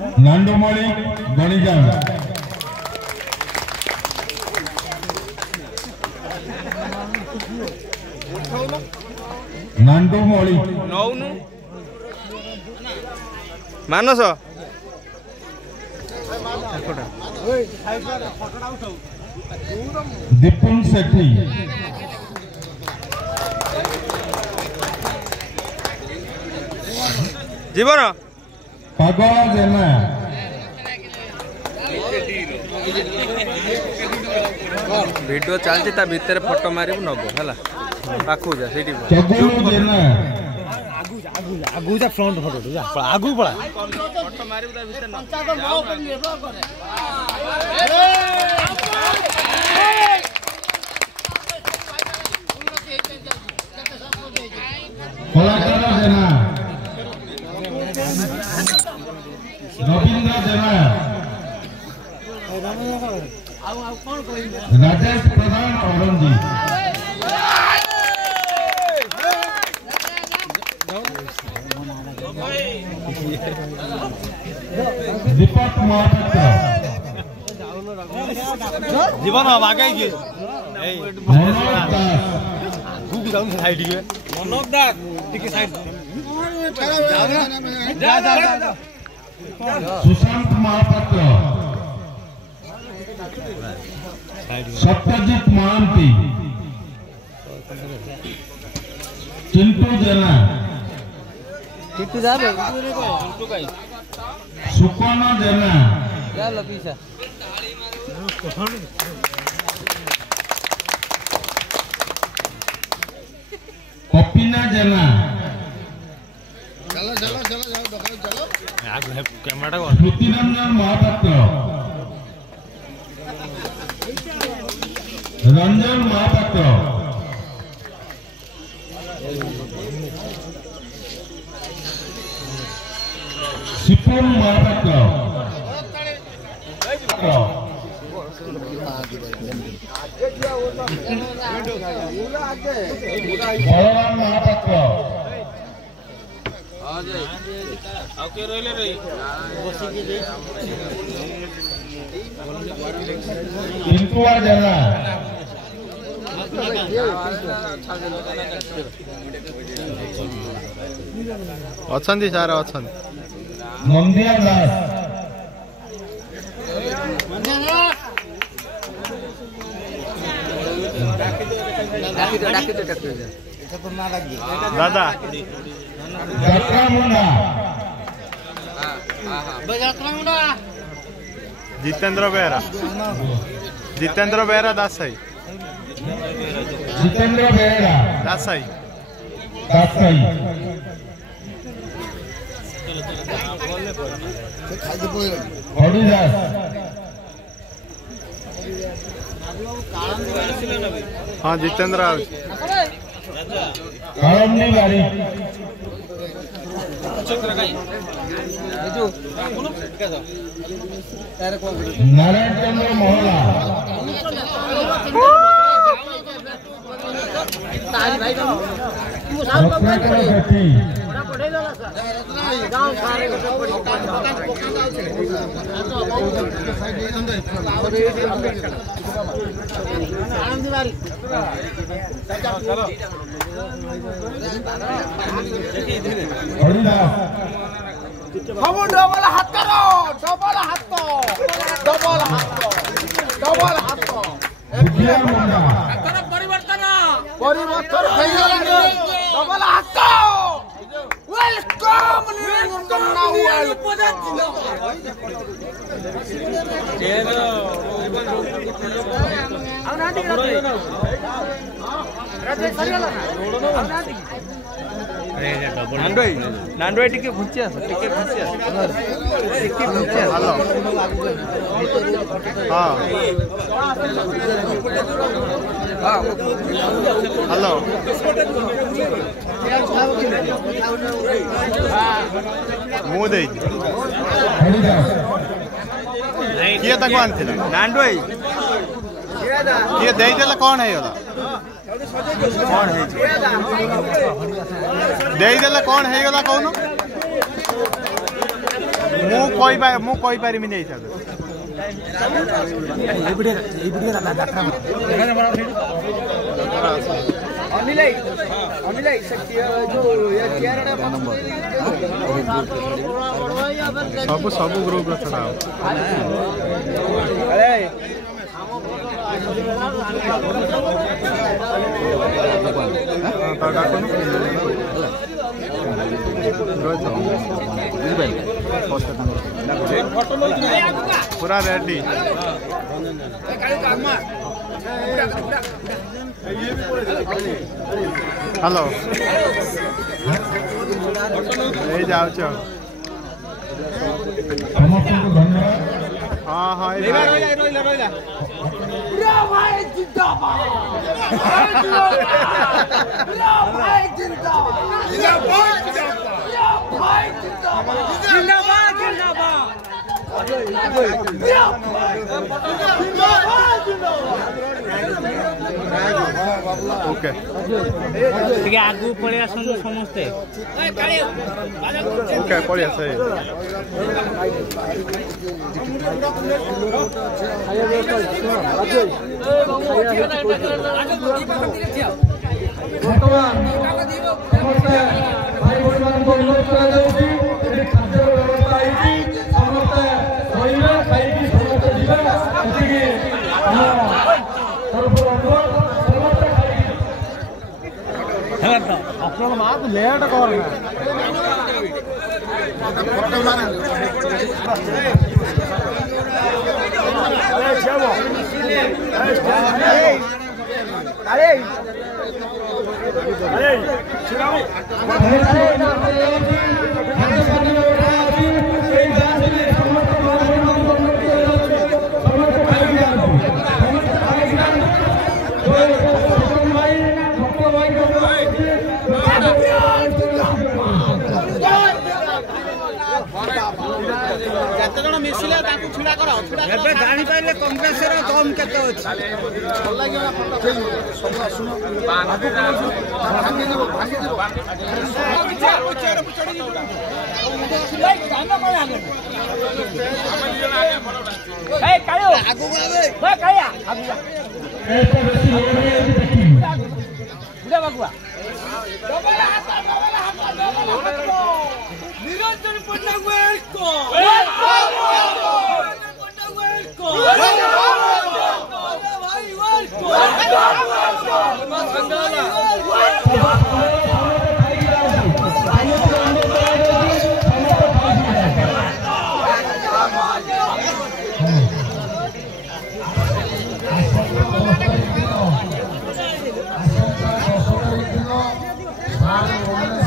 नांडुमणि गणिजान नांडुमणि नौनु मानस दीपुन सेठी जीवन पागल जेना वीडियो चलती ता भीतर फोटो मारिबु नबो हला पाखु जा सेठी चगुलू जेना आगु जा फ्रंट फोटो जा आगु पड़ा फोटो मारिबु ता भीतर न कलाकार जेना रविंद्र जेना राजेश प्रधान औरंजी दीपक महापात्र जीवन आगे की मनोज दास सुशांत महापात्र सत्यजित महांती चिंटू जेना सुकन जेना कपिना जेना स्मृतिरंजन महापात्र रंजन महापात्र सिपुल महापात्र बलराम महापात्र पिंटुआ जेना अछंदी सारा अछंदी नंदिया दास दादा जात्रा मुंडा जितेंद्र बेहरा दासाई जितेंद्र बेहरा दासाई दासाई हरिदास हाँ जितेंद्र कालमनी बारी नारायण चंद्र मोहला रत्नाकर सेठी हरिदास डबल हाथ करो डबल हाथ डबल हाथ डबल हाथ मुखिया मुंडा परिवर्तन परिवर्तन डबल हाथ वेलकम वेलकम नाउ नांडोई टिके घुंची आस टिके घुंची आस टिके घुंची आस हेलो हां हेलो मु दे किए तक आनथिला नांडोई किए देई देला कोन है होला कौन है दे देला कौन है गला कौन मु कही पारिमी नहीं हिसाब सब सब ग्रुप छड़ा पूरा रेडी हेलो जाओ हाँ हाँ ओके आगु पड़े समस्ते ओके पड़े আপনার মা তো লেট করে जानी पारे कांग्रेस कम केते Asyik